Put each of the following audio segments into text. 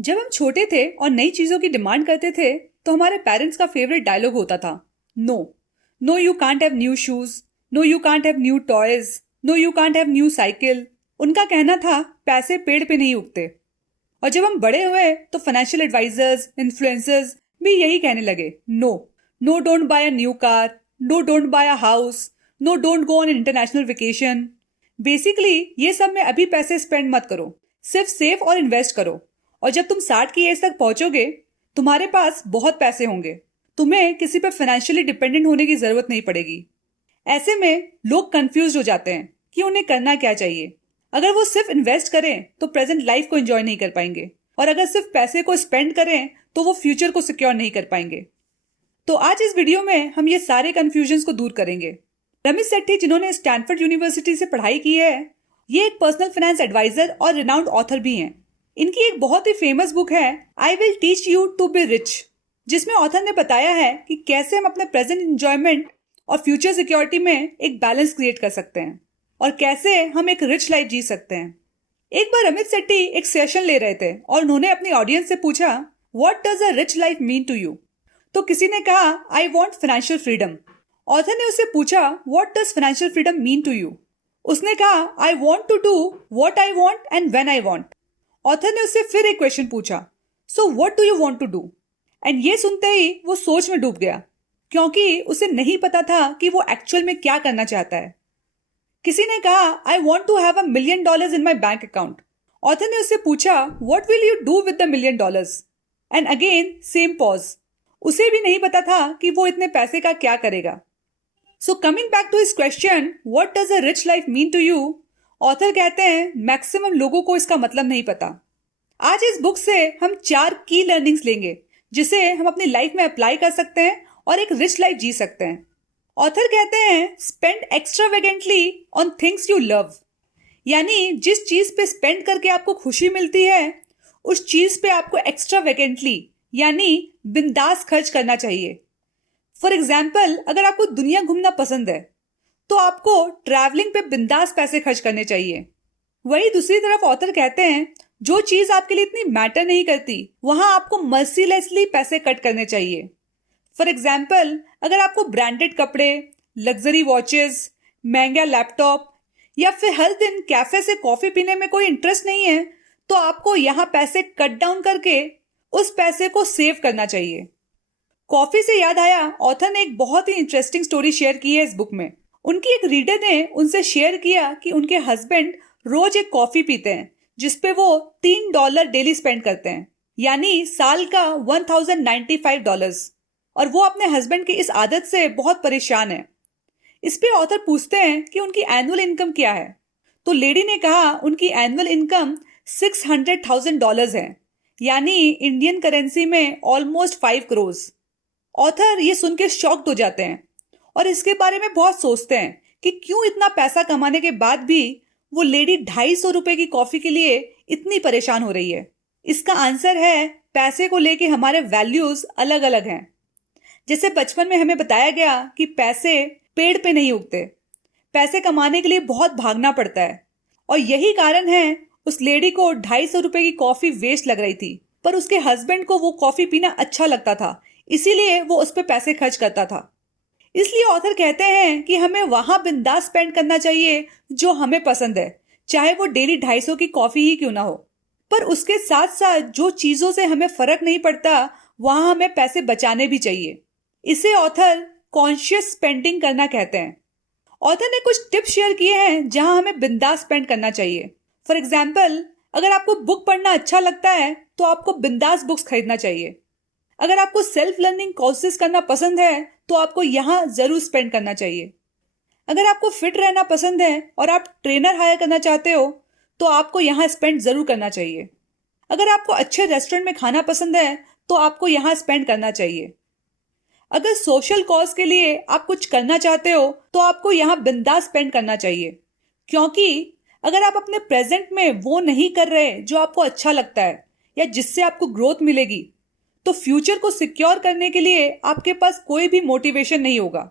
जब हम छोटे थे और नई चीजों की डिमांड करते थे तो हमारे पेरेंट्स का फेवरेट डायलॉग होता था, no, no you can't have new shoes, no you can't have new toys, no you can't have new cycle. उनका कहना था पैसे पेड़ पे नहीं उगते। और जब हम बड़े हुए तो फाइनेंशियल एडवाइजर्स, इन्फ्लुएंसर्स भी यही कहने लगे, no, no don't buy a new car, no don't buy a house, no don't go on international vacation. Basically ये सब में अभी पैसे स्पेंड मत करो, सिर्फ सेव और इन्वेस्ट करो। और जब तुम 60 की एज तक पहुंचोगे तुम्हारे पास बहुत पैसे होंगे, तुम्हें किसी पर फाइनेंशियली डिपेंडेंट होने की जरूरत नहीं पड़ेगी। ऐसे में लोग कंफ्यूज हो जाते हैं कि उन्हें करना क्या चाहिए। अगर वो सिर्फ इन्वेस्ट करें तो प्रेजेंट लाइफ को एंजॉय नहीं कर पाएंगे, और अगर सिर्फ पैसे को स्पेंड करें तो वो फ्यूचर को सिक्योर नहीं कर पाएंगे। तो आज इस वीडियो में हम ये सारे कंफ्यूजन्स को दूर करेंगे। रमेश सेठी, जिन्होंने स्टैनफोर्ड यूनिवर्सिटी से पढ़ाई की है, ये एक पर्सनल फाइनेंस एडवाइजर और रिनाउंड ऑथर भी हैं। इनकी एक बहुत ही फेमस बुक है I will teach you to be rich, जिसमें ऑथर ने बताया है कि कैसे हम अपने प्रेजेंट एंजॉयमेंट और फ्यूचर सिक्योरिटी में एक बैलेंस क्रिएट कर सकते हैं और कैसे हम एक रिच लाइफ जी सकते हैं। एक बार रमेश सेठी एक सेशन ले रहे थे और उन्होंने अपनी ऑडियंस से पूछा, what does a rich life mean to you? तो किसी ने कहा, I want financial freedom. Author ने उससे पूछा, what does financial freedom mean to you? उसने कहा, I want to do what I want and when I want. Author ने उससे फिर एक क्वेश्चन पूछा, so what do you want to do? And ये सुनते ही वो सोच में डूब गया, क्योंकि उसे नहीं पता था कि वो एक्चुअल में क्या करना चाहता है। किसी ने कहा, I want to have $1 million in my bank account. Author ने उससे पूछा, what will you do with $1 million? And again same pause. उसे भी नहीं पता था कि वो इतने पैसे का क्या करेगा। So coming back to his question, what does a rich life mean to you? Author कहते हैं मैक्सिमम लोगों को इसका मतलब नहीं पता। आज इस बुक से हम 4 की लर्निंग्स लेंगे जिसे हम अपनी लाइफ में अप्लाई कर सकते हैं और एक रिच लाइफ जी सकते हैं। ऑथर कहते हैं spend extravagantly on things you love, यानी जिस चीज पे स्पेंड करके आपको खुशी मिलती है उस चीज पे आपको एक्स्ट्रावेगेंटली यानी बिंदास खर्च करना चाहिए। फॉर एग्जाम्पल, अगर आपको दुनिया घूमना पसंद है तो आपको ट्रैवलिंग पे बिंदास पैसे खर्च करने चाहिए। वही दूसरी तरफ ऑथर कहते हैं जो चीज आपके लिए इतनी मैटर नहीं करती वहां आपको मर्सीलेसली पैसे कट करने चाहिए। फॉर एग्जाम्पल, अगर आपको ब्रांडेड कपड़े, लग्जरी वॉचेस, महंगा लैपटॉप या फिर हर दिन कैफे से कॉफी पीने में कोई इंटरेस्ट नहीं है तो आपको यहाँ पैसे कट डाउन करके उस पैसे को सेव करना चाहिए। कॉफी से याद आया, ऑथर ने एक बहुत ही इंटरेस्टिंग स्टोरी शेयर की है इस बुक में। उनकी एक रीडर ने उनसे शेयर किया कि उनके हस्बैंड रोज एक कॉफी पीते हैं जिसपे वो $3 डेली स्पेंड करते हैं, यानी साल का $1095। और वो अपने हस्बैंड की इस आदत से बहुत परेशान है। इस पे ऑथर पूछते हैं कि उनकी एनुअल इनकम क्या है। तो लेडी ने कहा उनकी एनुअल इनकम $600,000 है, यानी इंडियन करेंसी में ऑलमोस्ट 5 करोड़। ऑथर ये सुन के शॉक्ड हो जाते हैं और इसके बारे में बहुत सोचते हैं कि क्यों इतना पैसा कमाने के बाद भी वो लेडी $250 की कॉफी के लिए इतनी परेशान हो रही है। इसका आंसर है पैसे को लेके हमारे वैल्यूज अलग अलग हैं। जैसे बचपन में हमें बताया गया कि पैसे पेड़ पे नहीं उगते, पैसे कमाने के लिए बहुत भागना पड़ता है। और यही कारण है उस लेडी को $250 की कॉफी वेस्ट लग रही थी, पर उसके हस्बैंड को वो कॉफी पीना अच्छा लगता था, इसीलिए वो उस पर पैसे खर्च करता था। इसलिए ऑथर कहते हैं कि हमें वहां बिंदास स्पेंड करना चाहिए जो हमें पसंद है, चाहे वो डेली 250 की कॉफी ही क्यों ना हो। पर उसके साथ साथ जो चीजों से हमें फर्क नहीं पड़ता वहां हमें पैसे बचाने भी चाहिए। इसे ऑथर कॉन्शियस स्पेंडिंग करना कहते हैं। ऑथर ने कुछ टिप्स शेयर किए हैं जहां हमें बिंदास स्पेंड करना चाहिए। फॉर एग्जाम्पल, अगर आपको बुक पढ़ना अच्छा लगता है तो आपको बिंदास बुक्स खरीदना चाहिए। अगर आपको सेल्फ लर्निंग कोर्सेज करना पसंद है तो आपको यहाँ जरूर स्पेंड करना चाहिए। अगर आपको फिट रहना पसंद है और आप ट्रेनर हायर करना चाहते हो तो आपको यहाँ स्पेंड जरूर करना चाहिए। अगर आपको अच्छे रेस्टोरेंट में खाना पसंद है तो आपको यहाँ स्पेंड करना चाहिए। अगर सोशल कॉज के लिए आप कुछ करना चाहते हो तो आपको यहाँ बिंदास स्पेंड करना चाहिए, क्योंकि अगर आप अपने प्रेजेंट में वो नहीं कर रहे जो आपको अच्छा लगता है या जिससे आपको ग्रोथ मिलेगी तो फ्यूचर को सिक्योर करने के लिए आपके पास कोई भी मोटिवेशन नहीं होगा।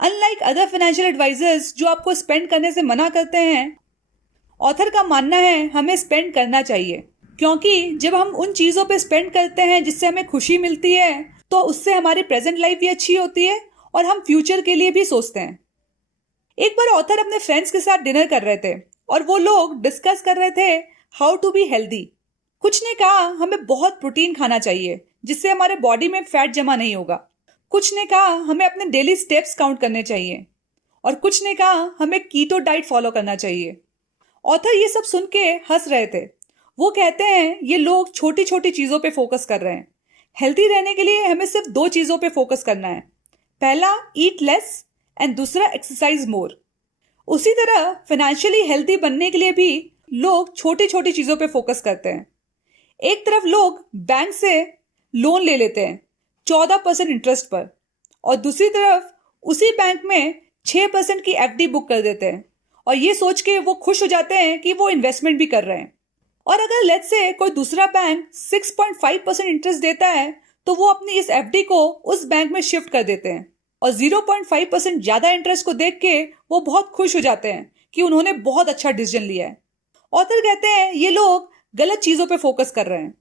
अनलाइक अदर फाइनेंशियल एडवाइजर्स जो आपको स्पेंड करने से मना करते हैं, ऑथर का मानना है हमें स्पेंड करना चाहिए। क्योंकि जब हम उन चीज़ों पे स्पेंड करते हैं जिससे हमें खुशी मिलती है, तो उससे हमारी प्रेजेंट लाइफ भी अच्छी होती है और हम फ्यूचर के लिए भी सोचते हैं। एक बार ऑथर अपने फ्रेंड्स के साथ डिनर कर रहे थे और वो लोग डिस्कस कर रहे थे हाउ टू बी हेल्दी। कुछ ने कहा हमें बहुत प्रोटीन खाना चाहिए जिससे हमारे बॉडी में फैट जमा नहीं होगा। कुछ ने कहा हमें अपने डेली स्टेप्स काउंट करने चाहिए और कुछ ने कहा हमें कीटो डाइट फॉलो करना चाहिए। ऑथर ये सब सुन के हंस रहे थे। वो कहते हैं ये लोग छोटी छोटी चीज़ों पे फोकस कर रहे हैं। हेल्दी रहने के लिए हमें सिर्फ 2 चीज़ों पे फोकस करना है। पहला ईट लेस एंड दूसरा एक्सरसाइज मोर। उसी तरह फाइनेंशियली हेल्दी बनने के लिए भी लोग छोटी छोटी चीज़ों पे फोकस करते हैं। एक तरफ लोग बैंक से लोन ले लेते हैं 14% इंटरेस्ट पर और दूसरी तरफ उसी बैंक में 6% की एफडी बुक कर देते हैं और ये सोच के वो खुश हो जाते हैं कि वो इन्वेस्टमेंट भी कर रहे हैं। और अगर लेट्स से कोई दूसरा बैंक 6.5% इंटरेस्ट देता है तो वो अपनी इस एफडी को उस बैंक में शिफ्ट कर देते हैं और 0.5% ज्यादा इंटरेस्ट को देख के वो बहुत खुश हो जाते हैं कि उन्होंने बहुत अच्छा डिसीजन लिया है। ऑथर कहते हैं ये लोग गलत चीजों पे फोकस कर रहे हैं।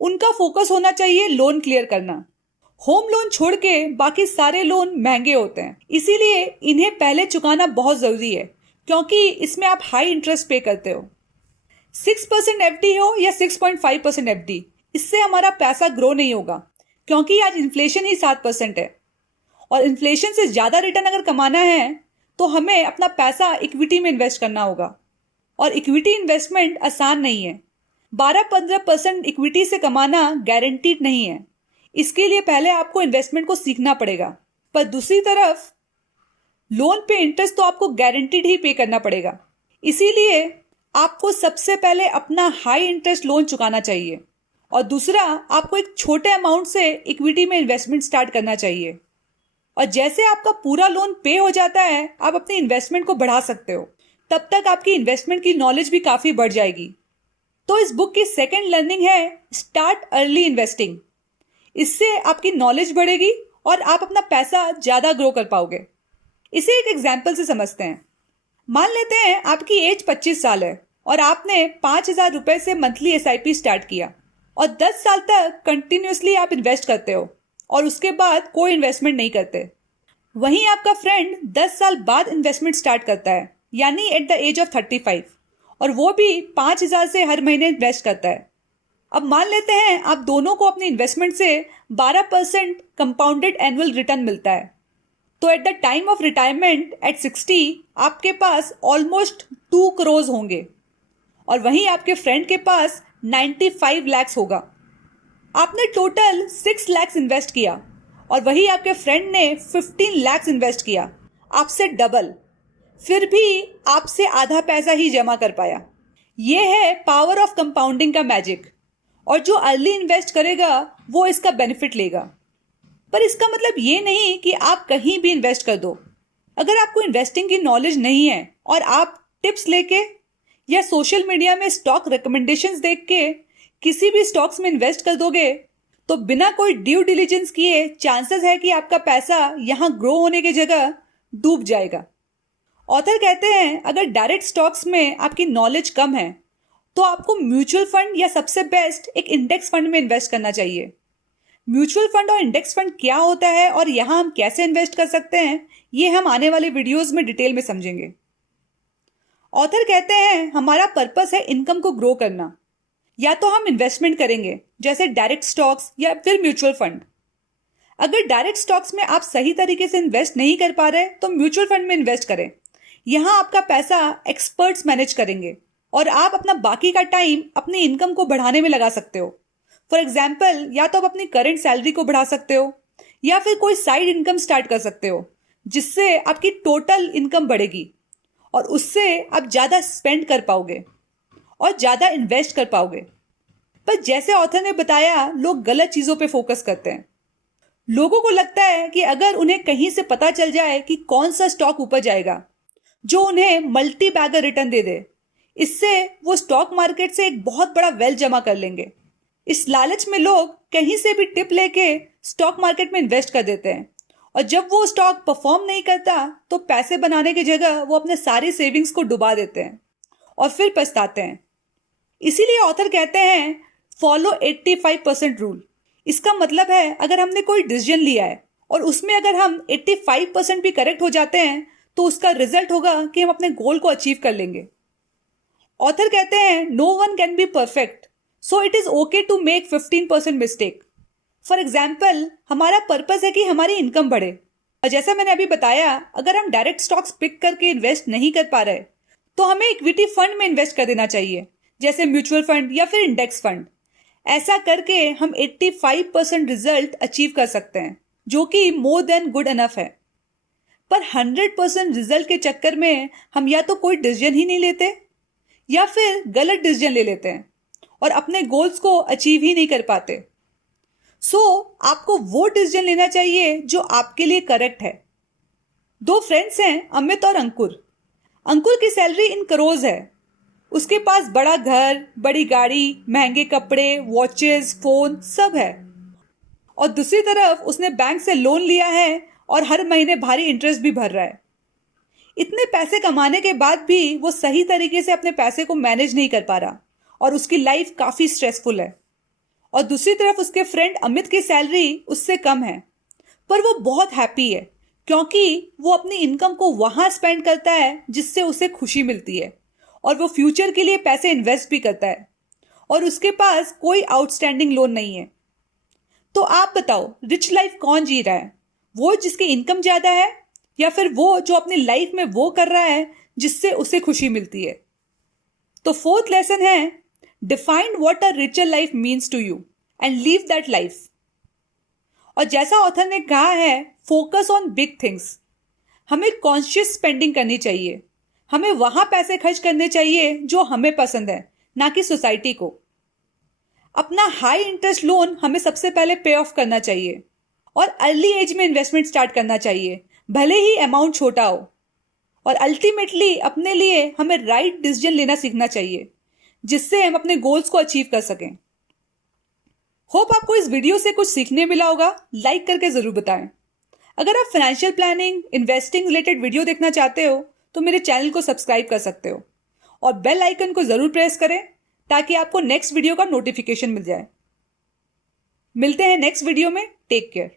उनका फोकस होना चाहिए लोन क्लियर करना। होम लोन छोड़ के बाकी सारे लोन महंगे होते हैं, इसीलिए इन्हें पहले चुकाना बहुत जरूरी है क्योंकि इसमें आप हाई इंटरेस्ट पे करते हो। 6% एफडी हो या 6.5% एफडी, इससे हमारा पैसा ग्रो नहीं होगा क्योंकि आज इन्फ्लेशन ही 7% है और इन्फ्लेशन से ज़्यादा रिटर्न अगर कमाना है तो हमें अपना पैसा इक्विटी में इन्वेस्ट करना होगा और इक्विटी इन्वेस्टमेंट आसान नहीं है। 12-15% इक्विटी से कमाना गारंटीड नहीं है। इसके लिए पहले आपको इन्वेस्टमेंट को सीखना पड़ेगा, पर दूसरी तरफ लोन पे इंटरेस्ट तो आपको गारंटीड ही पे करना पड़ेगा। इसीलिए आपको सबसे पहले अपना हाई इंटरेस्ट लोन चुकाना चाहिए और दूसरा आपको एक छोटे अमाउंट से इक्विटी में इन्वेस्टमेंट स्टार्ट करना चाहिए और जैसे आपका पूरा लोन पे हो जाता है आप अपनी इन्वेस्टमेंट को बढ़ा सकते हो। तब तक आपकी इन्वेस्टमेंट की नॉलेज भी काफ़ी बढ़ जाएगी। तो इस बुक की सेकेंड लर्निंग है स्टार्ट अर्ली इन्वेस्टिंग। इससे आपकी नॉलेज बढ़ेगी और आप अपना पैसा ज़्यादा ग्रो कर पाओगे। इसे एक एग्जाम्पल से समझते हैं। मान लेते हैं आपकी एज 25 साल है और आपने 5,000 रुपये से मंथली एसआईपी स्टार्ट किया और 10 साल तक कंटिन्यूसली आप इन्वेस्ट करते हो और उसके बाद कोई इन्वेस्टमेंट नहीं करते। वहीं आपका फ्रेंड 10 साल बाद इन्वेस्टमेंट स्टार्ट करता है, यानी एट द एज ऑफ 35, और वो भी 5,000 से हर महीने इन्वेस्ट करता है। अब मान लेते हैं आप दोनों को अपनी इन्वेस्टमेंट से 12% कंपाउंडेड एनुअल रिटर्न मिलता है। तो at the time of retirement at 60 आपके पास ऑलमोस्ट 2 करोड़ होंगे और वहीं आपके फ्रेंड के पास 95 लाख होगा। आपने टोटल 6 लाख इन्वेस्ट किया और वही आपके फ्रेंड ने 15 लाख इन्वेस्ट किया, आपसे डबल। फिर भी आपसे आधा पैसा ही जमा कर पाया। यह है पावर ऑफ कंपाउंडिंग का मैजिक। और जो अर्ली इन्वेस्ट करेगा वो इसका बेनिफिट लेगा। पर इसका मतलब ये नहीं कि आप कहीं भी इन्वेस्ट कर दो। अगर आपको इन्वेस्टिंग की नॉलेज नहीं है और आप टिप्स लेके या सोशल मीडिया में स्टॉक रिकमेंडेशंस देख के किसी भी स्टॉक्स में इन्वेस्ट कर दोगे तो बिना कोई ड्यू डिलिजेंस किए चांसेस है कि आपका पैसा यहाँ ग्रो होने की जगह डूब जाएगा। ऑथर कहते हैं अगर डायरेक्ट स्टॉक्स में आपकी नॉलेज कम है तो आपको म्यूचुअल फंड या सबसे बेस्ट एक इंडेक्स फंड में इन्वेस्ट करना चाहिए। म्यूचुअल फंड और इंडेक्स फंड क्या होता है और यहाँ हम कैसे इन्वेस्ट कर सकते हैं ये हम आने वाले वीडियोस में डिटेल में समझेंगे। ऑथर कहते हैं हमारा पर्पस है इनकम को ग्रो करना। या तो हम इन्वेस्टमेंट करेंगे जैसे डायरेक्ट स्टॉक्स या फिर म्यूचुअल फंड। अगर डायरेक्ट स्टॉक्स में आप सही तरीके से इन्वेस्ट नहीं कर पा रहे तो म्यूचुअल फंड में इन्वेस्ट करें। यहाँ आपका पैसा एक्सपर्ट्स मैनेज करेंगे और आप अपना बाकी का टाइम अपनी इनकम को बढ़ाने में लगा सकते हो। फॉर एग्जाम्पल या तो आप अपनी करंट सैलरी को बढ़ा सकते हो या फिर कोई साइड इनकम स्टार्ट कर सकते हो जिससे आपकी टोटल इनकम बढ़ेगी और उससे आप ज़्यादा स्पेंड कर पाओगे और ज़्यादा इन्वेस्ट कर पाओगे। पर जैसे ऑथर ने बताया लोग गलत चीज़ों पे फोकस करते हैं। लोगों को लगता है कि अगर उन्हें कहीं से पता चल जाए कि कौन सा स्टॉक ऊपर जाएगा जो उन्हें मल्टी बैगर रिटर्न दे दे, इससे वो स्टॉक मार्केट से एक बहुत बड़ा वेल्थ जमा कर लेंगे। इस लालच में लोग कहीं से भी टिप लेके स्टॉक मार्केट में इन्वेस्ट कर देते हैं और जब वो स्टॉक परफॉर्म नहीं करता तो पैसे बनाने की जगह वो अपने सारी सेविंग्स को डुबा देते हैं और फिर पछताते हैं। इसीलिए ऑथर कहते हैं फॉलो 85% रूल। इसका मतलब है अगर हमने कोई डिसीजन लिया है और उसमें अगर हम 85% भी करेक्ट हो जाते हैं तो उसका रिजल्ट होगा कि हम अपने गोल को अचीव कर लेंगे। ऑथर कहते हैं no one can be perfect, so it is okay to make 15% mistake. For example, हमारा पर्पस है कि हमारी इनकम बढ़े, और जैसा मैंने अभी बताया, अगर हम डायरेक्ट स्टॉक्स पिक करके इन्वेस्ट नहीं कर पा रहे तो हमें इक्विटी फंड में इन्वेस्ट कर देना चाहिए, जैसे म्यूचुअल फंड या फिर इंडेक्स फंड। ऐसा करके हम 85% रिजल्ट अचीव कर सकते हैं, जो कि मोर देन गुड इनफ है। पर 100% रिजल्ट के चक्कर में हम या तो कोई डिसीजन ही नहीं लेते या फिर गलत डिसीजन ले लेते हैं और अपने गोल्स को अचीव ही नहीं कर पाते। आपको वो डिसीजन लेना चाहिए जो आपके लिए करेक्ट है। दो फ्रेंड्स हैं, अमित और अंकुर। अंकुर की सैलरी इन करोड़ है। उसके पास बड़ा घर, बड़ी गाड़ी, महंगे कपड़े, वॉचेस, फोन सब है। और दूसरी तरफ उसने बैंक से लोन लिया है और हर महीने भारी इंटरेस्ट भी भर रहा है। इतने पैसे कमाने के बाद भी वो सही तरीके से अपने पैसे को मैनेज नहीं कर पा रहा और उसकी लाइफ काफी स्ट्रेसफुल है। और दूसरी तरफ उसके फ्रेंड अमित की सैलरी उससे कम है, पर वो बहुत हैप्पी है क्योंकि वो अपनी इनकम को वहां स्पेंड करता है जिससे उसे खुशी मिलती है, और वो फ्यूचर के लिए पैसे इन्वेस्ट भी करता है, और उसके पास कोई आउटस्टैंडिंग लोन नहीं है। तो आप बताओ, रिच लाइफ कौन जी रहा है? वो जिसकी इनकम ज्यादा है, या फिर वो जो अपनी लाइफ में वो कर रहा है जिससे उसे खुशी मिलती है? तो फोर्थ लेसन है, define what a richer life means to you and live that life. और जैसा ऑथर ने कहा है, फोकस ऑन बिग थिंग्स। हमें कॉन्शियस स्पेंडिंग करनी चाहिए। हमें वहां पैसे खर्च करने चाहिए जो हमें पसंद है, ना कि सोसाइटी को। अपना हाई इंटरेस्ट लोन हमें सबसे पहले पे ऑफ करना चाहिए और अर्ली एज में इन्वेस्टमेंट स्टार्ट करना चाहिए, भले ही अमाउंट छोटा हो। और अल्टीमेटली अपने लिए हमें राइट डिसीजन लेना सीखना चाहिए जिससे हम अपने गोल्स को अचीव कर सकें। होप आपको इस वीडियो से कुछ सीखने मिला होगा। लाइक करके जरूर बताएं। अगर आप financial planning, investing related video देखना चाहते हो तो मेरे चैनल को सब्सक्राइब कर सकते हो और बेल आइकन को जरूर प्रेस करें ताकि आपको नेक्स्ट वीडियो का नोटिफिकेशन मिल जाए। मिलते हैं नेक्स्ट वीडियो में। Take care.